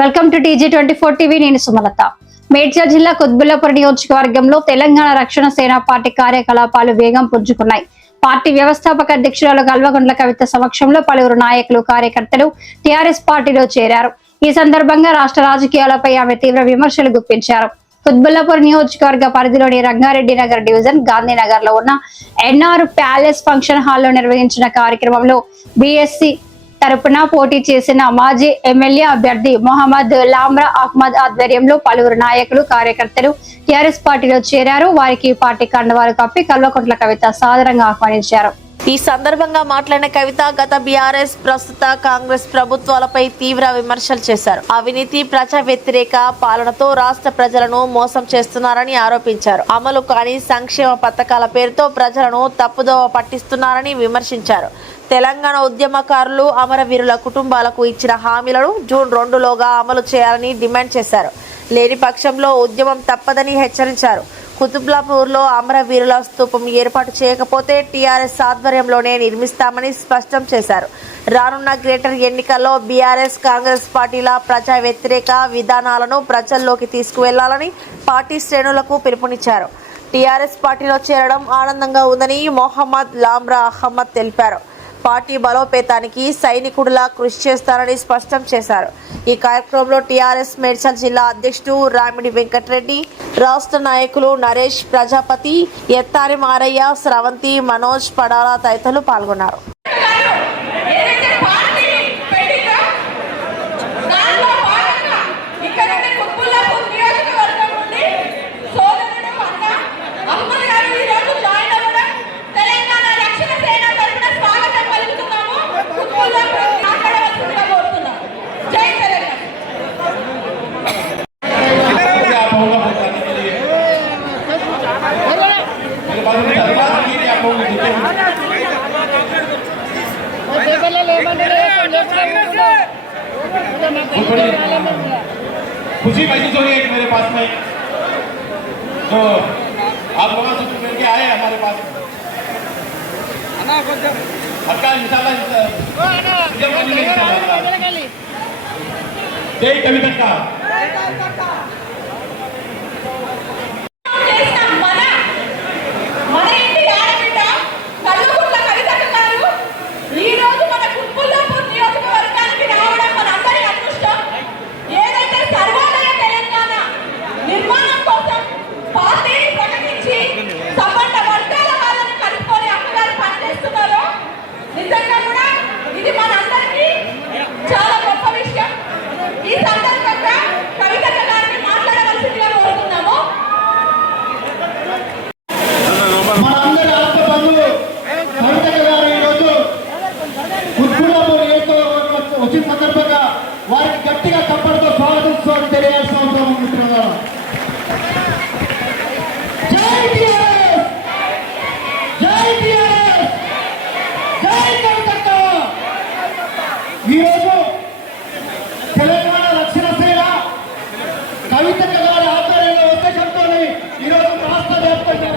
Welcome to TG24 TV. నేను సుమలత. మేడ్చల్ జిల్లా కుత్బుల్లాపూర్ నియోజకవర్గంలో తెలంగాణ రక్షణ సేన పార్టీ కార్యకలాపాలు వేగం పుంజుకున్నాయి. పార్టీ వ్యవస్థాపక అధ్యక్షురాలు కల్వకుంట్ల కవిత సమక్షంలో పలువురు నాయకులు కార్యకర్తలు టీఆర్ఎస్ పార్టీలో చేరారు. ఈ సందర్భంగా రాష్ట్ర రాజకీయాలపై ఆమె తీవ్ర విమర్శలు గుప్పించారు. కుత్బుల్లాపూర్ నియోజకవర్గ పరిధిలోని రంగారెడ్డి నగర్ డివిజన్ గాంధీనగర్ లో ఉన్న ఎన్ఆర్ ప్యాలెస్ ఫంక్షన్ హాల్లో నిర్వహించిన కార్యక్రమంలో బీఎస్సీ తరపున పోటీ చేసిన మాజీ ఎమ్మెల్యే అభ్యర్థి మొహమ్మద్ లామ్రా అహ్మద్ ఆధ్వర్యంలో పలువురు నాయకులు కార్యకర్తలు టీఆర్ఎస్ పార్టీలో చేరారు. వారికి పార్టీ కండువాలు కప్పి కల్వకుంట్ల కవిత సాదరంగా ఆహ్వానించారు. ఈ సందర్భంగా మాట్లాడిన కవిత గత బీఆర్ఎస్ ప్రస్తుత కాంగ్రెస్ ప్రభుత్వాలపై తీవ్ర విమర్శలు చేశారు. అవినీతి, ప్రజా వ్యతిరేక పాలనతో రాష్ట్ర ప్రజలను మోసం చేస్తున్నారని ఆరోపించారు. అమలు కాని సంక్షేమ పథకాల పేరుతో ప్రజలను తప్పుదోవ పట్టిస్తున్నారని విమర్శించారు. తెలంగాణ ఉద్యమకారులు అమరవీరుల కుటుంబాలకు ఇచ్చిన హామీలను జూన్ 2లోగా అమలు చేయాలని డిమాండ్ చేశారు. లేని పక్షంలో ఉద్యమం తప్పదని హెచ్చరించారు. కుతుబ్లాపూర్లో అమరవీరుల స్తూపం ఏర్పాటు చేయకపోతే టీఆర్ఎస్ ఆధ్వర్యంలోనే నిర్మిస్తామని స్పష్టం చేశారు. రానున్న గ్రేటర్ ఎన్నికల్లో బీఆర్ఎస్ కాంగ్రెస్ పార్టీల ప్రజా వ్యతిరేక విధానాలను ప్రజల్లోకి తీసుకువెళ్లాలని పార్టీ శ్రేణులకు పిలుపునిచ్చారు. టీఆర్ఎస్ పార్టీలో చేరడం ఆనందంగా ఉందని మొహమ్మద్ లామ్రా అహ్మద్ తెలిపారు. పార్టీ బలోపేతానికి సైనికుడిలా కృషి చేస్తారని స్పష్టం చేశారు. ఈ కార్యక్రమంలో టీఆర్ఎస్ మేడ్చల్ జిల్లా అధ్యక్షుడు రామిడి వెంకటరెడ్డి, రాష్ట్ర నాయకులు నరేష్ ప్రజాపతి, ఎత్తారి మారయ్య, స్రవంతి, మనోజ్ పడాల తదితరులు పాల్గొన్నారు. खुशी महसूस हो रही है मेरे पास में, तो आप लोगों से मिलके आए हमारे पास हल्का इंशाल्लाह जय कविता का వారికి గట్టిగా తప్పటితో స్వాగతించుకోవడం తెలియాల్సిన అవసరం ఉంది. జై టీఆర్ఎస్, జై టీఆర్ఎస్, జై కవిత. ఈరోజు తెలంగాణ రక్షణ సేన కవిత గారి ఆధ్వర్యంలో ఉద్దేశంతో ఈరోజు రాష్ట్ర వ్యాప్తంగా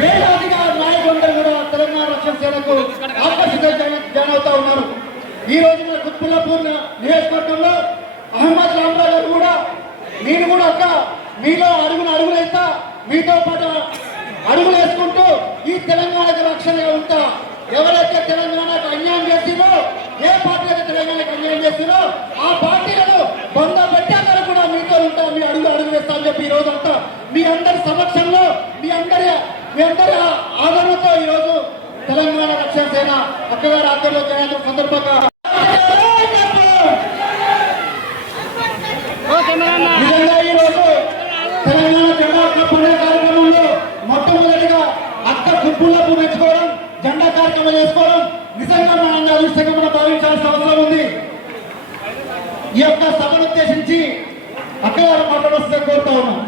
వేలాదిగా నాయకులందరూ కూడా తెలంగాణ రక్షణ సేనకు ఆకర్షిత జాయిన్ అవుతా ఉన్నారు. ఈ రోజు మన కుత్బుల్లాపూర్ నియోజకవర్గంలో అహ్మద్ లామ్రా గారు కూడా నేను కూడా అక్క మీలో అడుగులేస్తా, మీతో పాటు అడుగులు వేసుకుంటూ ఈ తెలంగాణకు రక్షణగా ఉంటా. ఎవరైతే తెలంగాణకు అన్యాయం చేసిందో, ఏ పార్టీ అయితే తెలంగాణకు అన్యాయం చేసిందో ఆ పార్టీలను బొంద పెట్టాక కూడా మీతో ఉంటా, మీ అడుగు వేస్తా అని చెప్పి ఈ రోజు అంతా మీ అందరి సమక్షంలో మీ అందరి ఆదరణతో ఈరోజు తెలంగాణ రక్షణ సేన అక్కగారి ఆధ్వర్యంలో చేయాల్సిన సందర్భంగా నిజంగా ఈ రోజు తెలంగాణ జెండా పండుగ కార్యక్రమంలో మొట్టమొదటిగా అక్క కుత్బుల్లాపూర్ మెచ్చుకోవడం, జెండా కార్యక్రమం చేసుకోవడం నిజంగా మన అదృష్టంగా మనం భావించాల్సిన అవసరం ఉంది. ఈ యొక్క సభను ఉద్దేశించి అక్కగారు మాట్లాడాల్సిందిగా కోరుతా ఉన్నాం.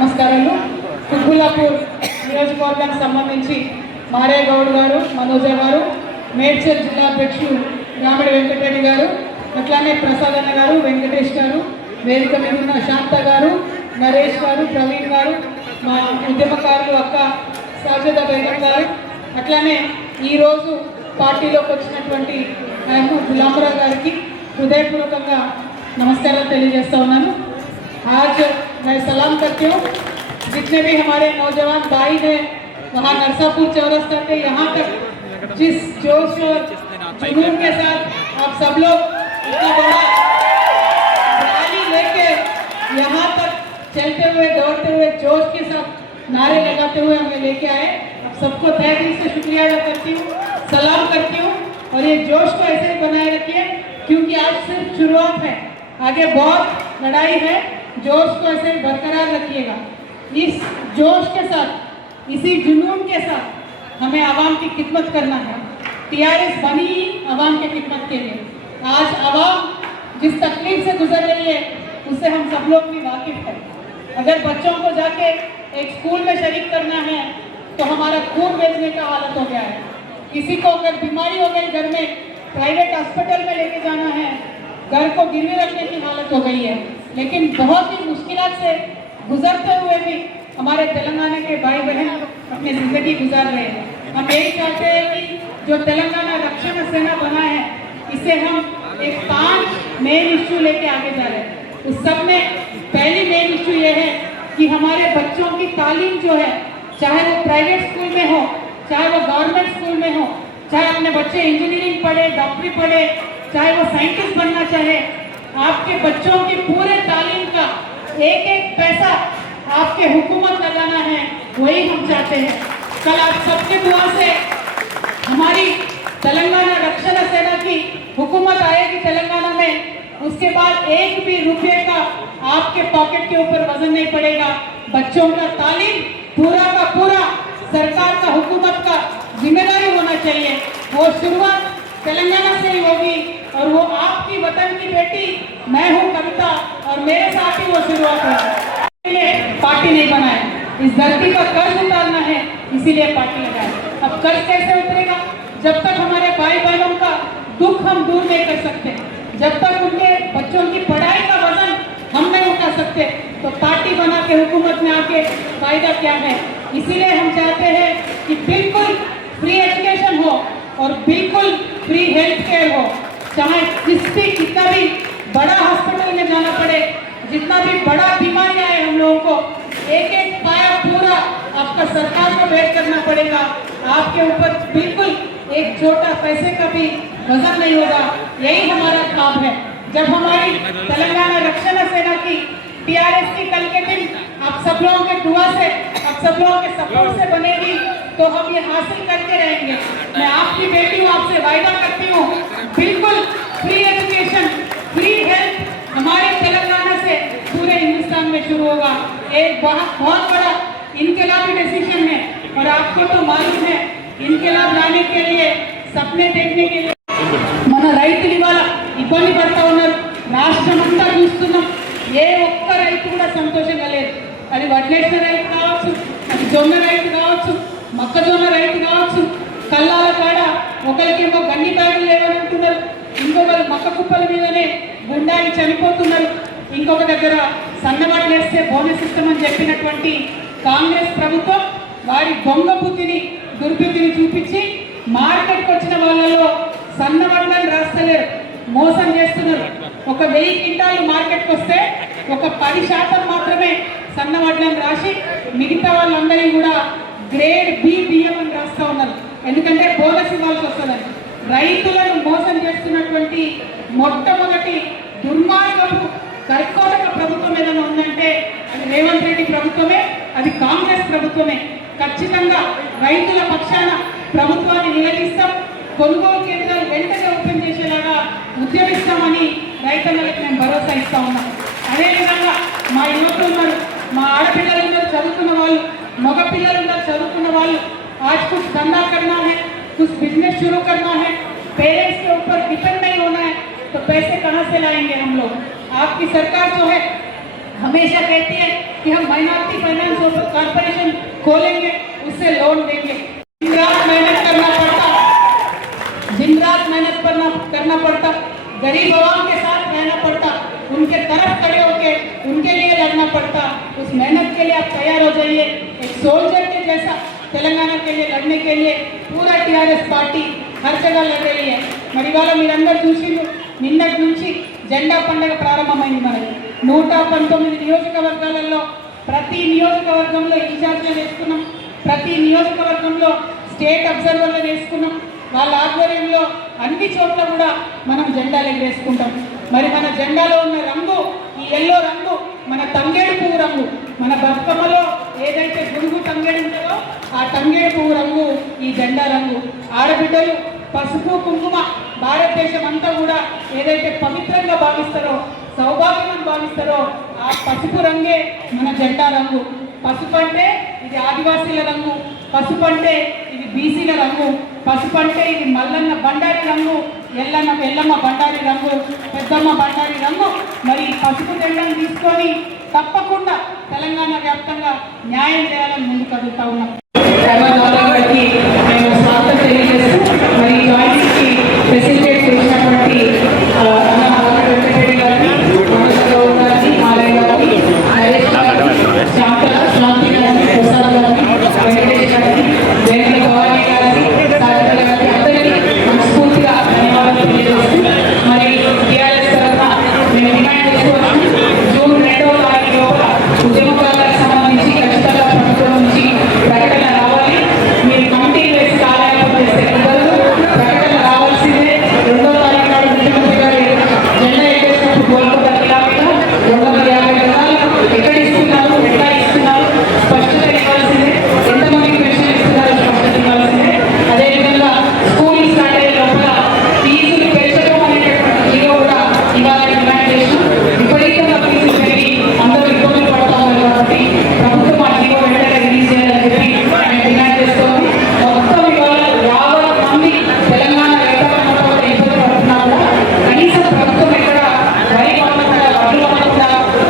నమస్కారాలు. కుత్బుల్లాపూర్ నియోజకవర్గానికి సంబంధించి మారే గౌడ్ గారు, మనోజ గారు, మేడ్చల్ జిల్లా అధ్యక్షులు రామిడి వెంకటరెడ్డి గారు, అట్లానే ప్రసాద్ అన్న గారు, వెంకటేష్ గారు, వేదిక మీద ఉన్న శాంత గారు, నరేష్ గారు, ప్రవీణ్ గారు, మా ఉద్యమకారులు అక్క సాజదా బేగం గారు, అట్లానే ఈరోజు పార్టీలోకి వచ్చినటువంటి గులామరావు గారికి హృదయపూర్వకంగా నమస్కారాలు తెలియజేస్తా ఉన్నాను। आज मैं सलाम करती हूँ जितने भी हमारे नौजवान भाई हैं वहाँ नरसापुर चौरस्ता से यहाँ तक जिस जोश और जुनून के साथ आप सब लोग इतना बड़ा रैली लेके यहाँ तक चलते हुए दौड़ते हुए जोश के साथ नारे लगाते हुए हमें लेके आए। आप सबको तहे दिल से शुक्रिया अदा करती हूँ, सलाम करती हूँ और ये जोश को ऐसे ही बनाए रखिए क्योंकि आज सिर्फ शुरुआत है, आगे बहुत लड़ाई है। जोश को ऐसे ही बरकरार रखिएगा। इस जोश के साथ, इसी जुनून के साथ हमें आवाम की खिदमत करना है। टीआरएस बनी ही आवाम की खिदमत के लिए। आज आवाम जिस तकलीफ से गुजर रही है उससे हम सब लोग भी वाकिफ हैं। अगर बच्चों को जाके एक स्कूल में शरीक करना है तो हमारा खून बेचने का हालत हो गया है। किसी को अगर बीमारी हो गई घर में, प्राइवेट हॉस्पिटल में लेके जाना है, घर को गिरवी रखने की हालत हो गई है। लेकिन बहुत ही मुश्किलात से गुजरते हुए भी हमारे तेलंगाना के भाई बहन अपनी जिंदगी गुजार रहे हैं। हम यही चाहते हैं कि जो तेलंगाना रक्षण सेना बना है इसे हम एक 5 मेन इश्यू लेके आगे जा रहे हैं। उस सब में पहली मेन इश्यू ये है कि हमारे बच्चों की तालीम जो है, चाहे वो प्राइवेट स्कूल में हो, चाहे वो गवर्नमेंट स्कूल में हो, चाहे अपने बच्चे इंजीनियरिंग पढ़े, डॉक्टरी पढ़े, चाहे वो साइंटिस्ट बनना चाहे, आपके बच्चों की पूरे तालीम का एक एक पैसा आपके हुकूमत लगाना है, वही हम चाहते हैं। कल आप सबके दुआ से हमारी तेलंगाना रक्षण सेना की हुकूमत आएगी तेलंगाना में, उसके बाद एक भी रुपये का आपके पॉकेट के ऊपर वजन नहीं पड़ेगा। बच्चों का तालीम पूरा का पूरा सरकार का, हुकूमत का जिम्मेदारी होना चाहिए। वो शुरुआत तेलंगाना से ही होगी और वो आपकी वतन की बेटी मैं हूँ कविता और मेरे साथ ही वो शुरुआत होगी। इसलिए पार्टी नहीं बनाए, इस धरती का कर्ज उतारना है, इसीलिए पार्टी लगाए। अब कर्ज कैसे उतरेगा? जब तक हमारे भाई बहनों का दुख हम दूर नहीं कर सकते, जब तक उनके बच्चों की पढ़ाई का वजन हम नहीं उठा सकते, तो पार्टी बना के हुकूमत में आके फायदा क्या है? इसीलिए हम चाहते हैं कि बिल्कुल फ्री एजुकेशन हो और बिल्कुल फ्री हेल्थ केयर हो। चाहे कितना भी बड़ा हॉस्पिटल में जाना पड़े, जितना भी बड़ा बीमारी आए हम लोगों को, एक एक पाया पूरा आपका सरकार को बेयर करना पड़ेगा। आपके ऊपर बिल्कुल एक छोटा पैसे का भी वजन नहीं होगा। यही हमारा काम है। जब हमारी तेलंगाना रक्षण सेना की टीआरएस की कल के दिन आप सब लोगों के दुआ से, आप सब लोगों के सपोर्ट से बनेगी तो हम ये हासिल करके रहेंगे। मैं आपकी बेटी हूँ, आपसे वायदा करती हूँ, बिल्कुल फ्री एजुकेशन, फ्री हेल्थ हमारे तेलंगाना से पूरे हिंदुस्तान में शुरू होगा। एक बहुत बड़ा इनकलाबी डिसीजन है और आपको तो मालूम है इनकलाब लाने के लिए, सपने देखने के लिए మన రైతులు ఇవాళ ఇబ్బంది పడతా ఉన్నారు। రాష్ట్రమంతా చూస్తున్నాం, ఏ ఒక్క రైతు కూడా సంతోషంగా లేదు। అది వడ్లేసిన రైతు కావచ్చు, అది జొన్న రైతు కావచ్చు, మొక్కజొన్న రైతు కావచ్చు, కల్లాల కాడ ఒకరికేమో గన్ని బ్యాగులు లేవనంటున్నారు, ఇంకొకరు మొక్క కుప్పల మీదనే గుండాయి చనిపోతున్నారు, ఇంకొక దగ్గర సన్నవాళ్ళు వేస్తే బోనస్ ఇస్తామని చెప్పినటువంటి కాంగ్రెస్ ప్రభుత్వం వారి దొంగ బుద్ధిని, దుర్బుద్ధిని చూపించి మార్కెట్కి వచ్చిన వాళ్ళలో సన్నవాళ్ళని రాస్తలేరు, మోసం చేస్తున్నారు। ఒక 1000 క్వింటాలు మార్కెట్కి వస్తే ఒక 10% మాత్రమే సన్నవాళ్ళని రాసి మిగతా వాళ్ళందరినీ కూడా గ్రేడ్ బి బియ్యం అని రాస్తా ఉన్నారు, ఎందుకంటే బోనస్ ఇవ్వాల్సి వస్తుందని। రైతులను మోసం చేస్తున్నటువంటి మొట్టమొదటి దుర్మార్గపు కర్కోటక ప్రభుత్వం ఏదైనా ఉందంటే అది రేవంత్ రెడ్డి ప్రభుత్వమే, అది కాంగ్రెస్ ప్రభుత్వమే। ఖచ్చితంగా రైతుల పక్షాన ప్రభుత్వాన్ని నిలదీస్తాం, కొనుగోలు కేంద్రాలు వెంటనే ఓపెన్ చేసేలాగా ఉద్యమిస్తామని రైతన్నలకు మేము భరోసా ఇస్తా ఉన్నాం। అదేవిధంగా మా యువకులు ఉన్నారు, మా ఆడపిల్లలు ఉన్నారు చదువుకున్న వాళ్ళు, मग पिల్లలు ఉన్నారు చదువుకున్న వాళ్ళు, आज कुछ धंधा करना है, कुछ बिजनेस शुरू करना है, पेरेंट्स के ऊपर डिपेंड नहीं होना है, तो पैसे कहाँ से लाएंगे हम लोग? आपकी सरकार जो है हमेशा कहती है कि हम माइनॉरिटी फाइनेंस कॉर्पोरेशन खोलेंगे, उससे लोन देंगे। दिन रात मेहनत करना पड़ता, दिन रात मेहनत करना पड़ता, गरीब आवाम के साथ रहना पड़ता, उनके तरफ खड़े होकर उनके लिए लड़ना पड़ता। उस मेहनत के लिए आप तैयार हो जाइए। एक सोल्जर के जैसा तेलंगाना के लिए लड़ने के लिए पूरा टीआरएस पार्टी హర్షగా లెక్కయ్యే. మరి ఇవాళ మీరందరూ చూసిండ్రు, నిన్నటి నుంచి జెండా పండుగ ప్రారంభమైంది. మనకి 119 నియోజకవర్గాలలో ప్రతి నియోజకవర్గంలో ఇన్ఛార్జ్లు వేసుకున్నాం, ప్రతి నియోజకవర్గంలో స్టేట్ అబ్జర్వర్లు వేసుకున్నాం. వాళ్ళ ఆధ్వర్యంలో అన్ని చోట్ల కూడా మనం జెండాలు ఎగరేసుకుంటాం. మరి మన జెండాలో ఉన్న రంగు ఈ ఎల్లో రంగు మన తంగేడు పువ్వు రంగు. మన బతుకమ్మలో ఏదైతే గురుగు తంగేడు ఉంటుందో ఆ తంగేడు పువ్వు రంగు ఈ జెండా రంగు. ఆడబిడ్డలు పసుపు కుంకుమ భారతదేశం అంతా కూడా ఏదైతే పవిత్రంగా భావిస్తారో, సౌభాగ్యం భావిస్తారో ఆ పసుపు రంగే మన జెండా రంగు. పసుపు అంటే ఇది ఆదివాసీల రంగు, పసుపు అంటే ఇది బీసీల రంగు, పసుపు అంటే ఇది మల్లన్న బండారి రంగు, ఎల్లమ్మ బండారి రంగు, పెద్దమ్మ బండారి రంగు. మరి పసుపు జెండాను తీసుకొని తప్పకుండా తెలంగాణ వ్యాప్తంగా న్యాయం చేయాలని ముందుకు కదులుతా ఉన్నాం. మేము స్వాగతం తెలియజేస్తూ మరి జాయింట్కి ఫెసిలిటేట్ చేసినటువంటి వెంకటరెడ్డి గారిని, మాలయ్య గారిని, నరేష్ గారిని, శాంతి గారిని, ప్రసాద్ గారిని, వెంకటేష్ గారిని, వేంకట భవానీ గారిని, సాగర్ గారిని అందరికీ మనస్ఫూర్తిగా ధన్యవాదాలు తెలియజేస్తూ మరి టీఆర్ఎస్ తరఫున మేము డిమాండ్ చేసుకోవచ్చు. జూన్ 2వ తారీఖు లోపల ఉద్యమకాలకు సంబంధించి ఖచ్చితంగా ప్రభుత్వం నుంచి ప్రకటన రావాలి. మీరు కమిటీ వేసి కార్యాలయం చేస్తే కుదరదు, ప్రకటన రావాల్సిందే. 2వ తారీఖు నాడు ముఖ్యమంత్రి గారు జెండా ఎగరేసినప్పుడు కోల్కతా కిలోమీటర్ 250 గజాలు ఎక్కడ ఇస్తున్నారు, ఎట్లా ఇస్తున్నారు స్పష్టత ఇవ్వాల్సిందే. ఎంతమందికి పెన్షన్ ఇస్తున్నారో స్పష్టత ఇవ్వాల్సిందే. అదేవిధంగా స్కూల్ స్టార్ట్ అయ్యే లోపల ఫీజులు పెంచడం అనేటటువంటి జీవో కూడా ఇవాళ డిమాండ్ చేసినాం. విపరీతంగా ఫీజులు పెరిగి అందరూ ఇబ్బందులు పడతా ఉన్నారు కాబట్టి ప్రభుత్వం ఆ జీవో వెంటనే రిలీజ్ చేయాలని చెప్పి మేము డిమాండ్ చేస్తాము. మొత్తం ఇవాళ 50 మంది తెలంగాణ రైతాంగంలో ఇబ్బంది పడుతున్నా కూడా కనీసం ప్రభుత్వం ఎక్కడ వరి కొనకుండా, వడ్లు కొనకుండా,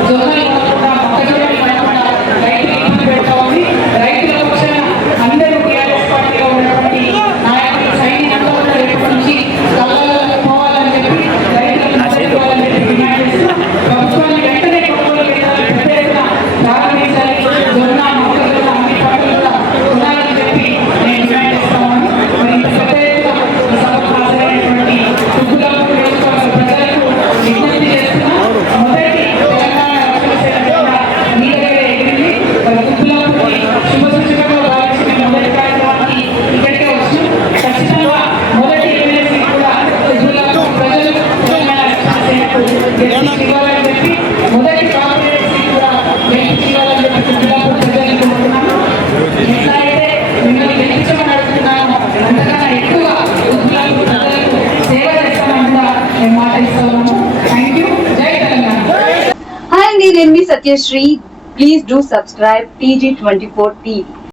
జొన్నలు కొనకుండా, మొక్కజొన్నలు కొనకుండా రైతులు ఇబ్బంది పెడతా ఉంది. రైతుల పక్షాన అందరూ టీఆర్ఎస్ పార్టీలో ఉన్నటువంటి నాయకులు సైన్యంతో కూడా రేపటి నుంచి కళ్ళల్లో పోవాలని చెప్పి రైతులను మద్దతుకోవాలని చెప్పి డిమాండ్ చేస్తున్నాం. ప్రభుత్వాన్ని వెంటనే కొనుగోలు కేంద్రాలు పెద్ద ఎత్తున ప్రారంభించాలి. జొన్న, మొక్కజొన్న అన్ని పంటలు కూడా కొనాలని చెప్పి నేను డిమాండ్ చేస్తామని మరి పెద్ద ఎత్తున ఈ సభకు హాజరైనటువంటి కుబ్బులాపూర్ నియోజకవర్గ ప్రజలకు విజ్ఞప్తి చేస్తున్నాం. మొదటి తెలంగాణ రక్షణ సేన జెండా మీ దగ్గర ఎగిరింది. మరి కుబ్బులాపూర్ని శుభసూచకంగా భావించిన మొదటి కార్యక్రమానికి ఇక్కడికే వచ్చినాం. ఖచ్చితంగా మొదటి ఎమ్మెల్సీ కూడా కుబ్బులాపూర్ ప్రజలు తెలంగాణ రక్షణ సేనకు గెలిపించి ఇవ్వాలని చెప్పి, మొదటి కార్పొరేట్ సీట్ కూడా గెలిపించి ఇవ్వాలని చెప్పి కుబ్బులాపూర్ ప్రజలు కోరుతున్నాము. ఎట్లా అయితే మిమ్మల్ని గెలిపించమని అడుగుతున్నాము అంతకన్నా ఎక్కువ కుబ్బులాపూర్ ప్రజలకు సేవ చేస్తామని కూడా మేము మాట ఇస్తా ఉన్నాము. Thank you. జై తెలంగాణ. Hi, నేను మీ Satyasri. Please do subscribe TG24 TV.